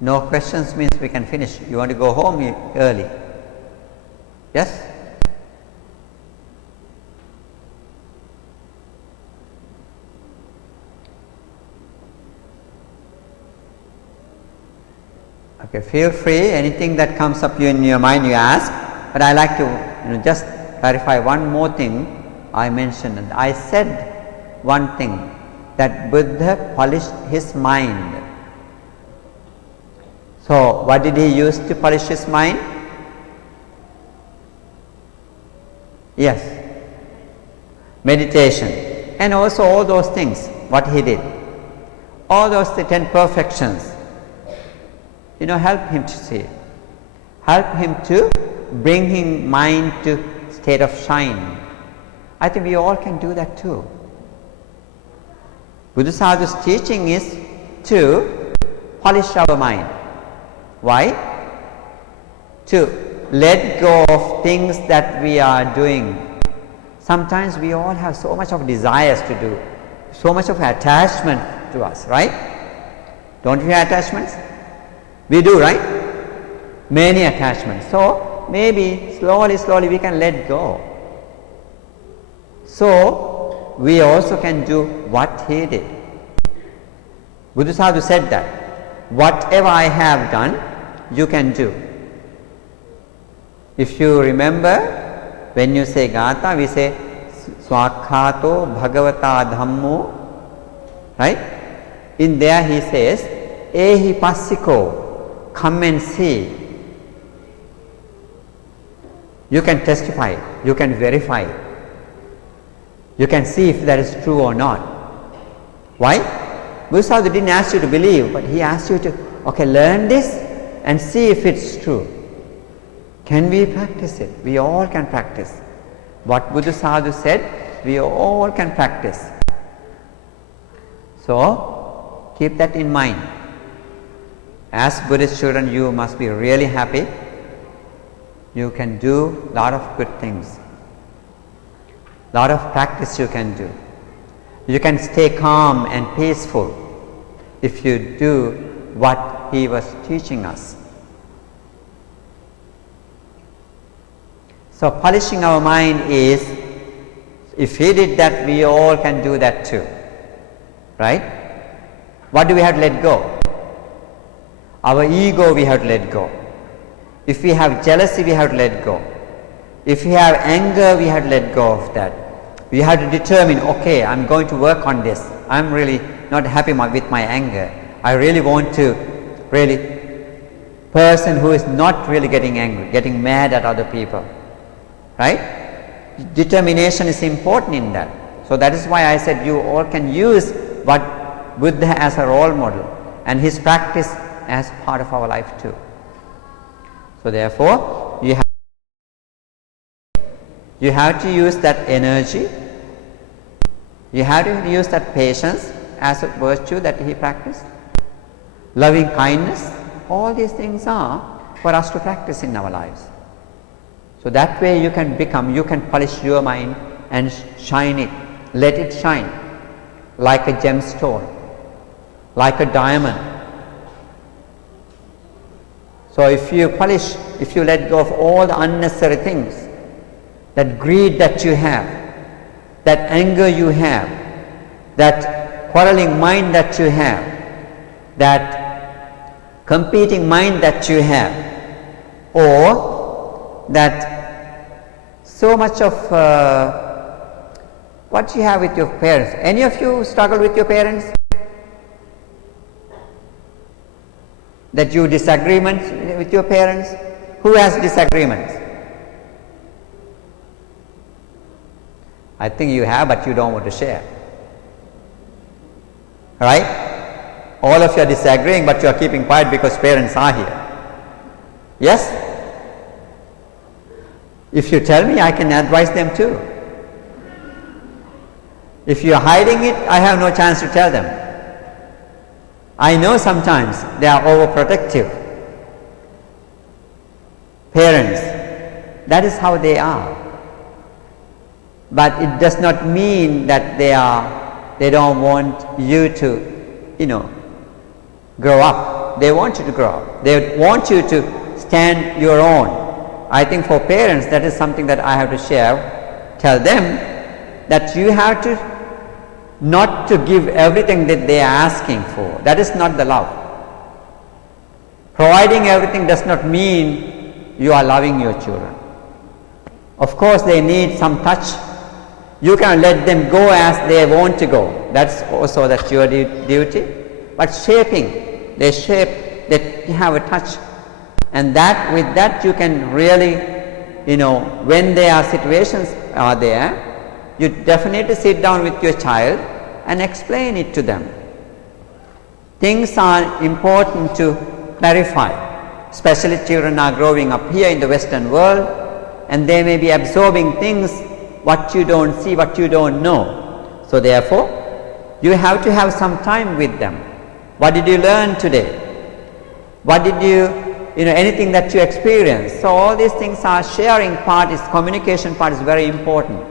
No questions means we can finish. You want to go home early? Yes? Okay, feel free. Anything that comes up in your mind, you ask. But I like to just clarify one more thing I mentioned. I said one thing, that Buddha polished his mind. So what did he use to polish his mind? Yes, meditation. And also all those things, what he did. All those 10 perfections, help him to see. Help him to bring his mind to state of shine. I think we all can do that too. Buddha Sadhu's teaching is to polish our mind. Why? To let go of things that we are doing. Sometimes we all have so much of desires to do, so much of attachment to us, right? Don't we have attachments? We do, right? Many attachments. So maybe slowly we can let go. So we also can do what he did. Buddha Sadhu said that whatever I have done, you can do. If you remember, when you say Gatha, we say Swakhato Bhagavata Dhammo, right? In there he says, Ehi Passiko, come and see. You can testify, you can verify, you can see if that is true or not. Why? Buddha Sadhu didn't ask you to believe, but he asked you to, okay, learn this and see if it's true. Can we practice it? We all can practice. What Buddha Sadhu said, we all can practice. So, keep that in mind. As Buddhist children, you must be really happy. You can do a lot of good things. Lot of practice you can do. You can stay calm and peaceful if you do what he was teaching us. So polishing our mind is, if he did that, we all can do that too. Right? What do we have to let go? Our ego we have to let go. If we have jealousy, we have to let go. If we have anger, we have to let go of that. We have to determine, okay, I'm going to work on this. I'm really not happy with my anger. I really want to person who is not really getting angry, getting mad at other people. Right? Determination is important in that. So that is why I said you all can use what Buddha as a role model and his practice as part of our life too. So therefore, you have to use that energy, you have to use that patience as a virtue that he practiced, loving kindness, all these things are for us to practice in our lives. So that way you can polish your mind and shine it, let it shine like a gemstone, like a diamond. So if you let go of all the unnecessary things, that greed that you have, that anger you have, that quarreling mind that you have, that competing mind that you have, or that so much of what you have with your parents. Any of you struggle with your parents? That you disagreements with your parents? Who has disagreements? I think you have, but you don't want to share. Right? All of you are disagreeing, but you are keeping quiet because parents are here. Yes? If you tell me, I can advise them too. If you are hiding it, I have no chance to tell them. I know sometimes they are overprotective. Parents, that is how they are. But it does not mean that they don't want you to, grow up. They want you to grow up. They want you to stand your own. I think for parents, that is something that I have to share. Tell them that you have to not to give everything that they are asking for. That is not the love. Providing everything does not mean you are loving your children. Of course, they need some touch. You can let them go as they want to go. That's your duty. But shaping, they have a touch. And with that you can really, when there are situations are there, you definitely sit down with your child and explain it to them. Things are important to clarify, especially children are growing up here in the Western world and they may be absorbing things what you don't see, what you don't know. So therefore, you have to have some time with them. What did you learn today? What did anything that you experienced? So all these things are sharing part, communication part is very important.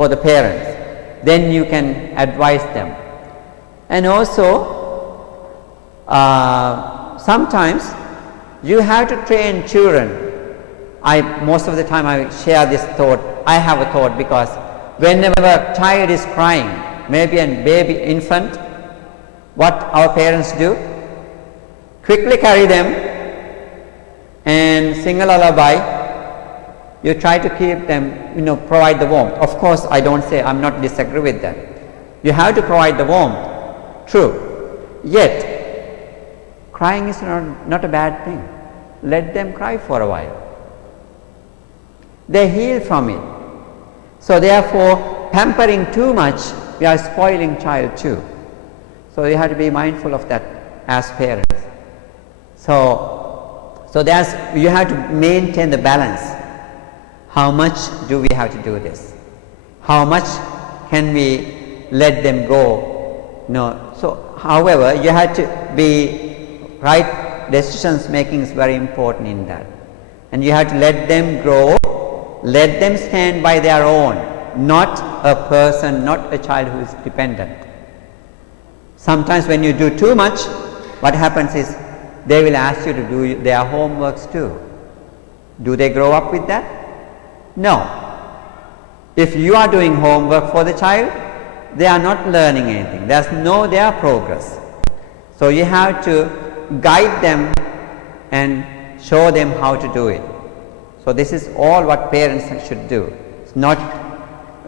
for the parents. Then you can advise them. And also, sometimes you have to train children. Most of the time I share this thought. I have a thought because whenever a child is crying, maybe a baby infant, what our parents do? Quickly carry them and sing a lullaby. You try to keep them, provide the warmth. Of course, I don't say, I'm not disagree with that. You have to provide the warmth. True. Yet, crying is not a bad thing. Let them cry for a while. They heal from it. So therefore, pampering too much, we are spoiling child too. So you have to be mindful of that as parents. So you have to maintain the balance. How much do we have to do this? How much can we let them go? So however, you have to be right. Decisions making is very important in that. And you have to let them grow, let them stand by their own, not a person, not a child who is dependent. Sometimes when you do too much, what happens is they will ask you to do their homeworks too. Do they grow up with that? No. If you are doing homework for the child, they are not learning anything. There's no their progress. So you have to guide them and show them how to do it. So this is all what parents should do. It's not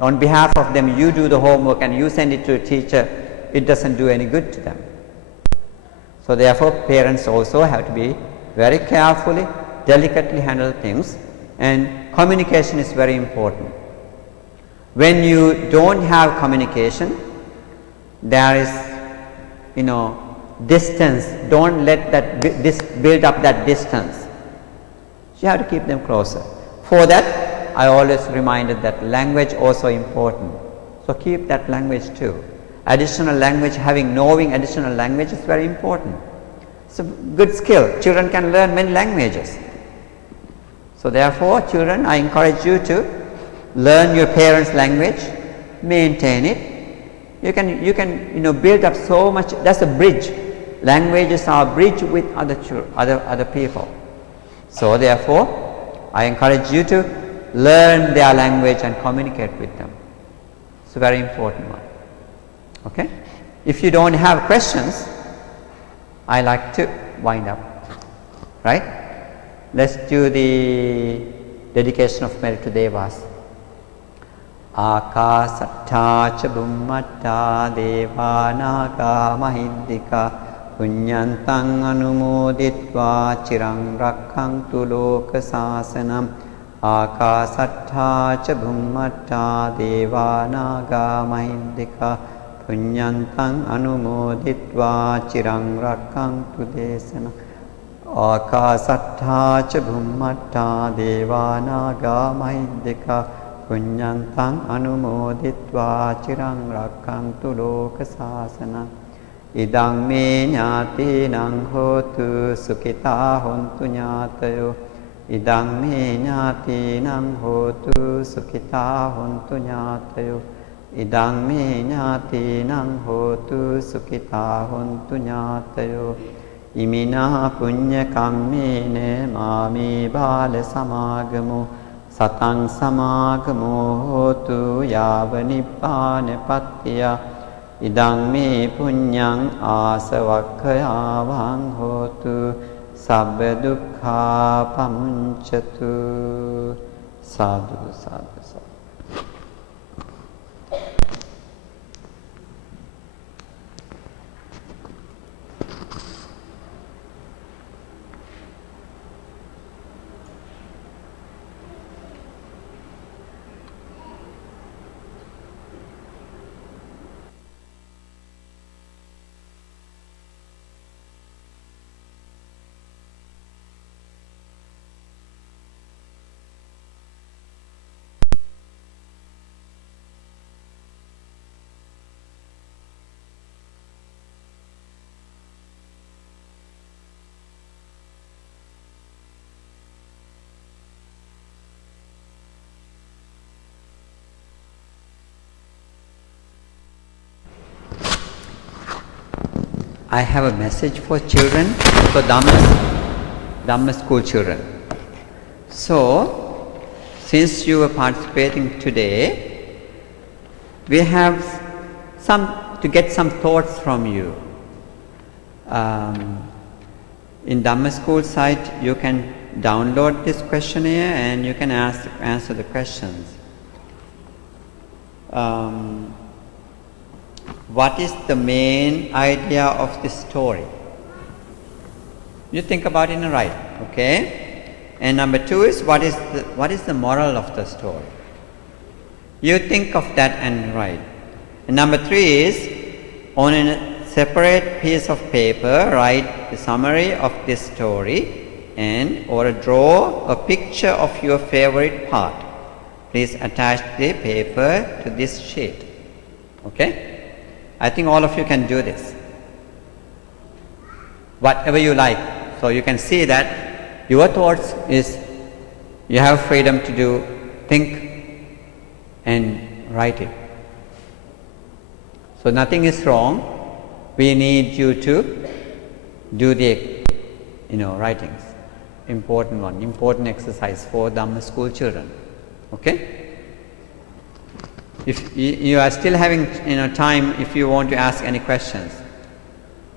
on behalf of them, you do the homework and you send it to a teacher. It doesn't do any good to them. So therefore, parents also have to be very carefully, delicately handle things, and communication is very important. When you don't have communication, there is, distance. Don't let that build up that distance. You have to keep them closer. For that, I always reminded that language also important. So keep that language too. Additional language, knowing additional language is very important. It's a good skill. Children can learn many languages. So therefore, children, I encourage you to learn your parents' language, maintain it. You can build up so much. That's a bridge. Languages are a bridge with other people. So therefore, I encourage you to learn their language and communicate with them. It's a very important one. Okay? If you don't have questions, I like to wind up. Right? Let's do the dedication of merit to Devas. Akasattha ca bhummatta devanaga mahiddhika punyantang anumoditva chirang rakkhantu loka sasanam. Akasattha ca bhummatta devanaga mahiddhika punyantang anumoditva chirang rakkhantu desanam. Akasattha ca bhummatta devanaga mahiddhika punyantang anumoditva chirang rakkhantu loka sasana. Idang me ñātīnaṃ hotu sukhitā hontu ñātayo. Idang me ñātīnaṃ hotu sukhitā hontu ñātayo. Idang me ñātīnaṃ hotu sukhitā hontu ñātayo. Imina punya kammene māmi bāla samāgamo satang samāgamo hotu yāva nibbāna pattiya. Idang me punyang āsavakkayāvaṃ hotu sabba dukkha pamuncatu. Sadhu, sadhu, sadhu. I have a message for children, for Dhamma school children. So, since you are participating today, we have to get some thoughts from you. In Dhamma school site, you can download this questionnaire and you can answer the questions. What is the main idea of this story? You think about it and write, okay? And number 2 is what is the moral of the story? You think of that and write. And number 3 is on a separate piece of paper, write the summary of this story or draw a picture of your favorite part. Please attach the paper to this sheet. Okay? I think all of you can do this. Whatever you like. So you can see that your thoughts is, you have freedom to think and write it. So nothing is wrong. We need you to do the writings. Important exercise for Dhamma school children. Okay? If you are still having time, if you want to ask any questions,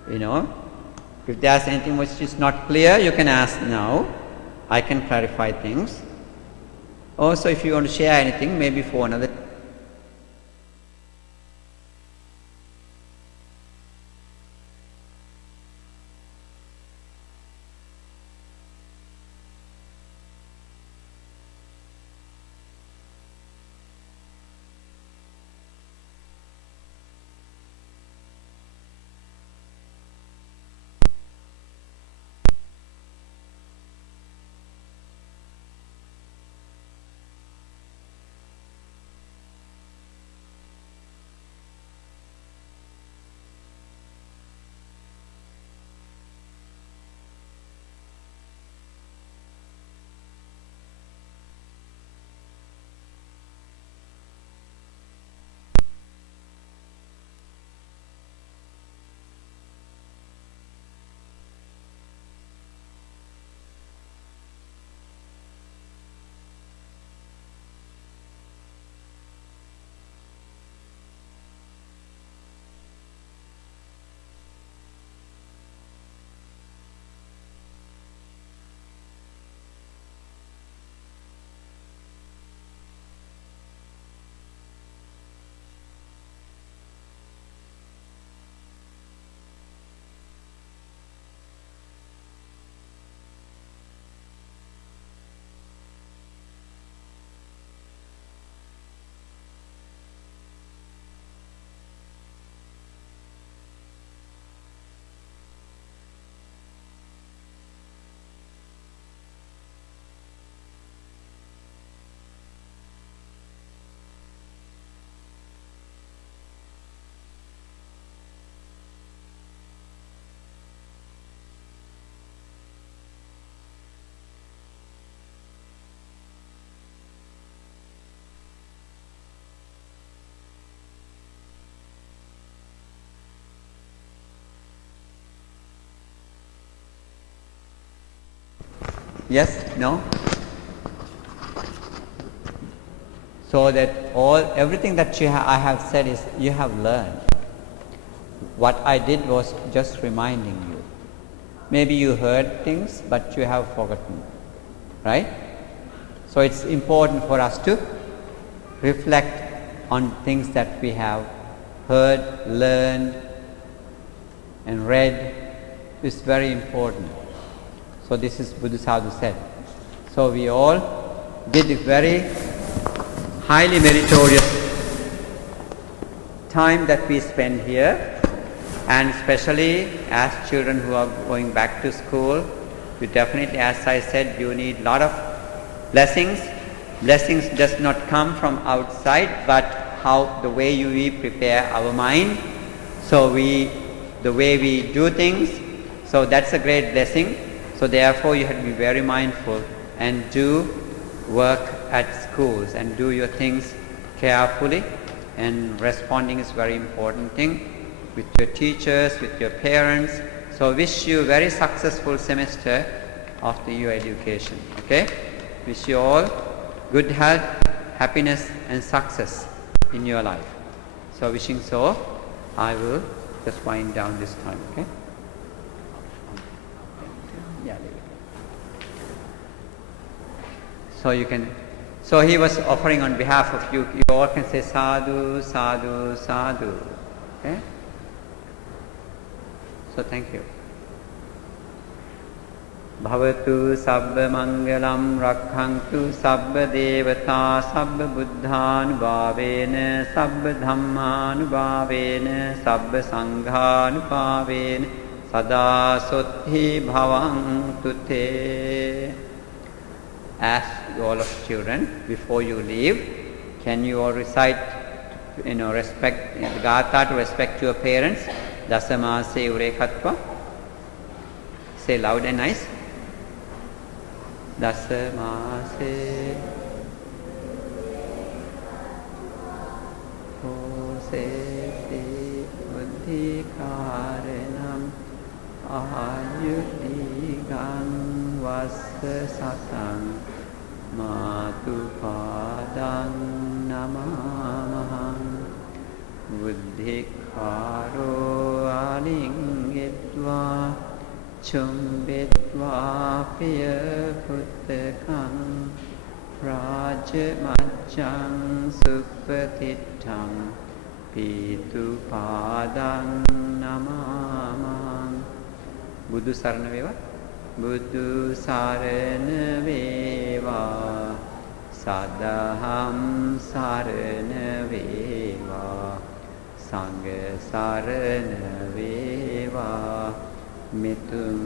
if there's anything which is not clear, you can ask now. I can clarify things. Also, if you want to share anything, maybe for another. Yes? No? So that everything that I have said is you have learned. What I did was just reminding you. Maybe you heard things, but you have forgotten. Right? So it's important for us to reflect on things that we have heard, learned, and read. It's very important. So this is Buddha Sadhu said. So we all did a very highly meritorious time that we spend here, and especially as children who are going back to school, you definitely, as I said, you need a lot of blessings. Blessings does not come from outside, but the way we prepare our mind. So the way we do things, so that's a great blessing. So therefore you have to be very mindful and do work at schools and do your things carefully, and responding is very important thing. with your teachers, with your parents. So wish you very successful semester after your education. Okay? Wish you all good health, happiness and success in your life. So wishing so, I will just wind down this time. Okay? Yeah. So you can. So he was offering on behalf of you. You all can say sadhu, sadhu, sadhu. Okay? So thank you. Bhavatu sabba mangalam rakhantu sabba devata sabba buddhanubhavena sabba dhammanubhavena sabba sanghanubhavena sada sotti bhavantu te. Ask all of children, before you leave, can you all recite, respect the Gatha to respect your parents? Dasamase urekatva. Say loud and nice. Dasamase Koseti Buddhikarenam Ayudigang Vassa Satang Matupadang Namamaham Buddhikaro Alingitva Chumbitva Piya Puttakam Rajamachang Supatittam Pitu Padang Namamam. Buddhu Sarana Veva. Buddhu Sarana Veva. Sadaham Sarana Veva. Sangha Sarana Veva. Mitum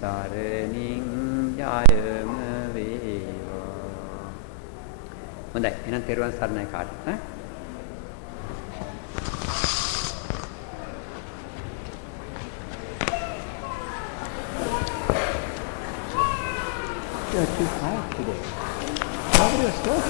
Saraning Jayama Veva. Hondai, එහෙනම් තෙරුවන් සරණයි කාටද? You're too tired today. Nobody was talking.